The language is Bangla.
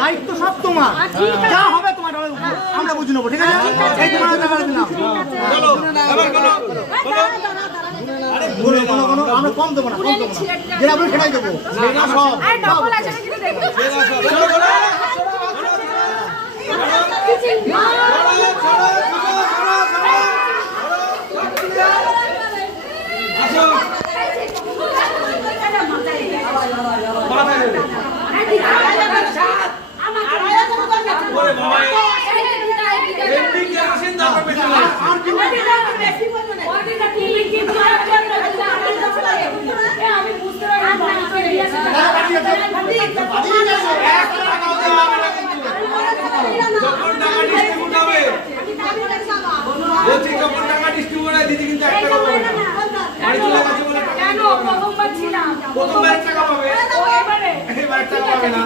দায়িত্ব সব তোমার, যা হবে তোমার আমরা বুঝে নেবো, ঠিক আছে? আমরা কম দেবো না, যেটা আপনি সেটাই দেবো। প্রথমবার টাকা পাবে, এবারে টাকা পাবে না।